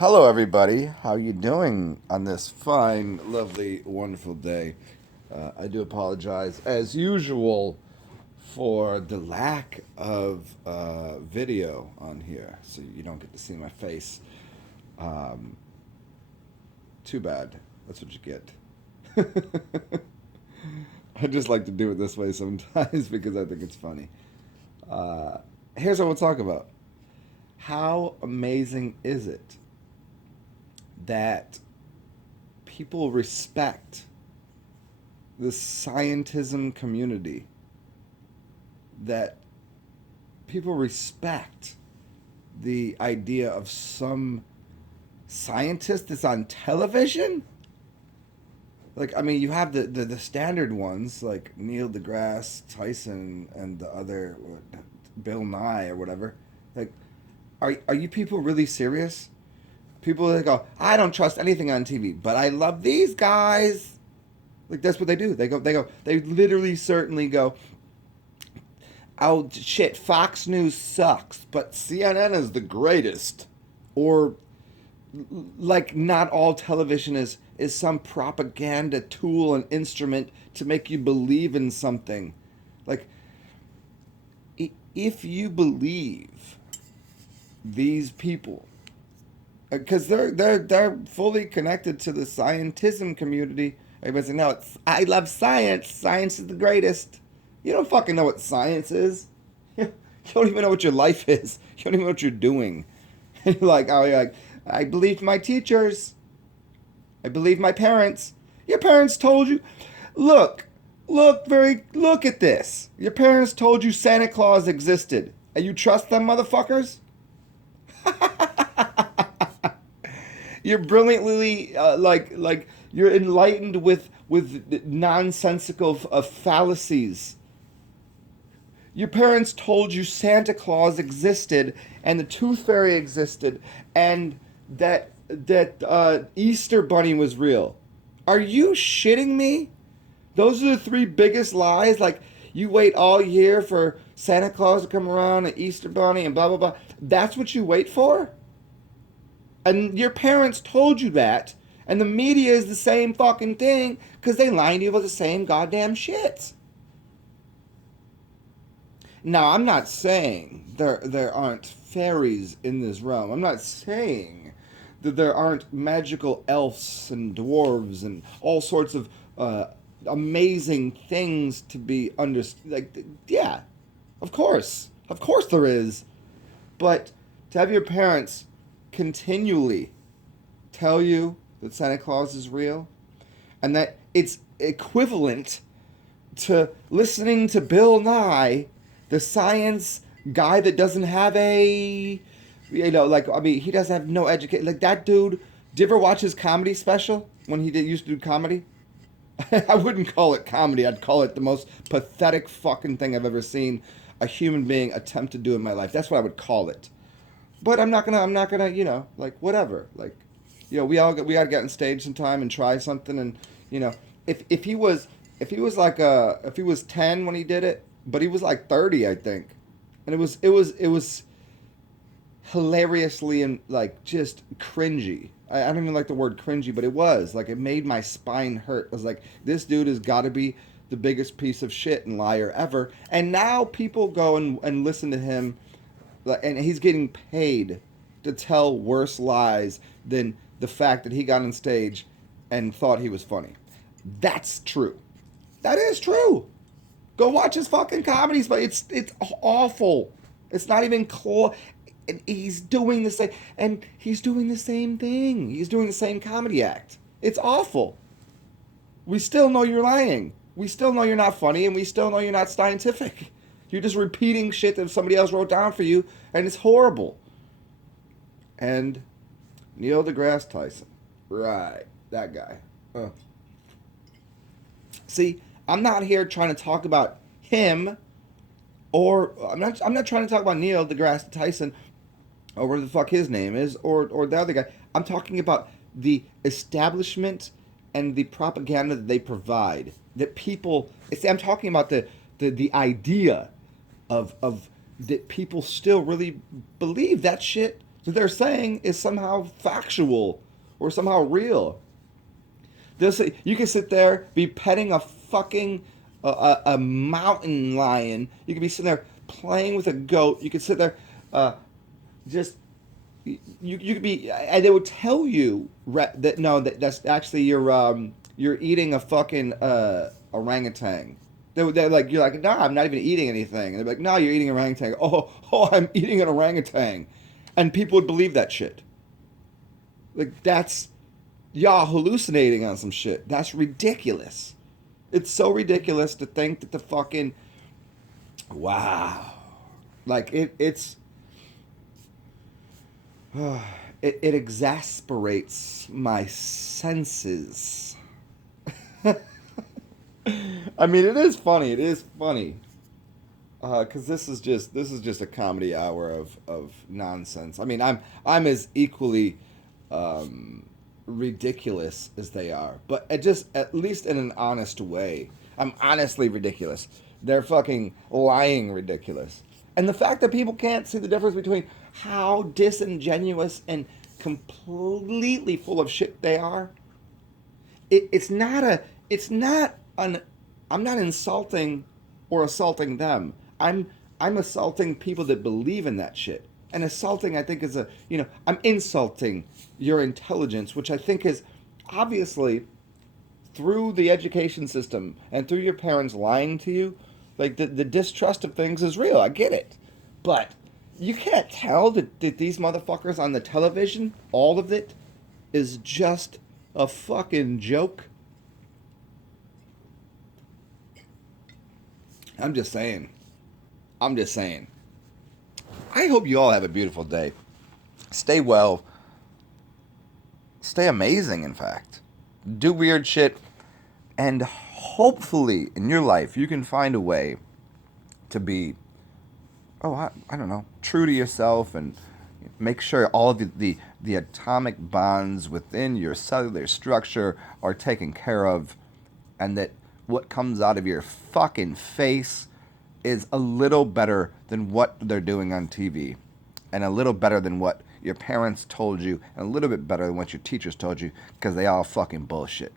Hello, everybody. How you doing on this fine, lovely, wonderful day? I do apologize, as usual, for the lack of video on here, so you don't get to see my face. Um, Too bad. That's what you get. I just like to do it this way sometimes because I think it's funny. Uh, Here's what we'll talk about. How amazing is it that people respect the scientism community, that people respect the idea of some scientist that's on television? Like, I mean, you have the standard ones like Neil deGrasse Tyson and the other Bill Nye or whatever. Like, are you people really serious? People that go, I don't trust anything on TV, but I love these guys. Like, that's what they do. They literally certainly go, oh shit, Fox News sucks, but CNN is the greatest. Or like, not all television is some propaganda tool and instrument to make you believe in something. Like, if you believe these people, because they're fully connected to the scientism community. Everybody's like, no, I love science. Science is the greatest. You don't fucking know what science is. You don't even know what your life is. You don't even know what you're doing. And you're like, I believed my teachers. I believed my parents. Your parents told you. Look, look at this. Your parents told you Santa Claus existed, and you trust them, motherfuckers? You're brilliantly like you're enlightened with nonsensical fallacies. Your parents told you Santa Claus existed and the Tooth Fairy existed and that Easter Bunny was real. Are you shitting me? Those are the three biggest lies. Like, you wait all year for Santa Claus to come around and Easter Bunny and blah blah blah. That's what you wait for? And your parents told you that, and the media is the same fucking thing because they line you with the same goddamn shit. Now, I'm not saying there aren't fairies in this realm. I'm not saying that there aren't magical elves and dwarves and all sorts of amazing things to be understood. Like, yeah, of course there is. But to have your parents continually tell you that Santa Claus is real and that it's equivalent to listening to Bill Nye, the science guy that doesn't have like, I mean, he doesn't have no education. Like, that dude, did you ever watch his comedy special when he used to do comedy? I wouldn't call it comedy. I'd call it the most pathetic fucking thing I've ever seen a human being attempt to do in my life. That's what I would call it. But I'm not gonna, like, whatever. Like, we gotta get on stage sometime and try something. And if he was if he was 10 when he did it, but he was like 30, I think, and it was hilariously and like just cringy. I don't even like the word cringy, but it was like, it made my spine hurt. I was like, this dude has got to be the biggest piece of shit and liar ever. And now people go and listen to him, and he's getting paid to tell worse lies than the fact that he got on stage and thought he was funny. That's true. That is true. Go watch his fucking comedies, but it's awful. It's not even close. And he's doing the same, and he's doing the same thing. He's doing the same comedy act. It's awful. We still know you're lying. We still know you're not funny, and we still know you're not scientific. You're just repeating shit that somebody else wrote down for you, and it's horrible. And Neil deGrasse Tyson. Right. That guy. See, I'm not here trying to talk about him, or I'm not trying to talk about Neil deGrasse Tyson, or whatever the fuck his name is, or the other guy. I'm talking about the establishment and the propaganda that they provide. That people, I'm talking about the idea of that people still really believe that shit that they're saying is somehow factual or somehow real. This you can sit there, be petting a fucking a mountain lion. You could be sitting there playing with a goat. You could sit there, just you could be, and they would tell you that no, that's actually you're eating a fucking orangutan. They're like, you're like, no, I'm not even eating anything. And they're like, no, you're eating an orangutan. Oh, I'm eating an orangutan, and people would believe that shit. Like that's y'all hallucinating on some shit. That's ridiculous. It's so ridiculous to think that the fucking wow, like it's it exasperates my senses. I mean, it is funny. It is funny. Because this is just a comedy hour of nonsense. I mean, I'm as equally ridiculous as they are, but at least in an honest way. I'm honestly ridiculous. They're fucking lying ridiculous, and the fact that people can't see the difference between how disingenuous and completely full of shit they are. It's not a. It's not an. I'm not insulting or assaulting them. I'm assaulting people that believe in that shit. And assaulting, I think, is I'm insulting your intelligence, which I think is obviously through the education system and through your parents lying to you. Like the distrust of things is real. I get it, but you can't tell that these motherfuckers on the television, all of it, is just a fucking joke. I'm just saying. I'm just saying. I hope you all have a beautiful day. Stay well. Stay amazing, in fact. Do weird shit. And hopefully in your life you can find a way to be, I don't know, true to yourself and make sure all of the atomic bonds within your cellular structure are taken care of, and that what comes out of your fucking face is a little better than what they're doing on TV, and a little better than what your parents told you, and a little bit better than what your teachers told you, because they all fucking bullshit.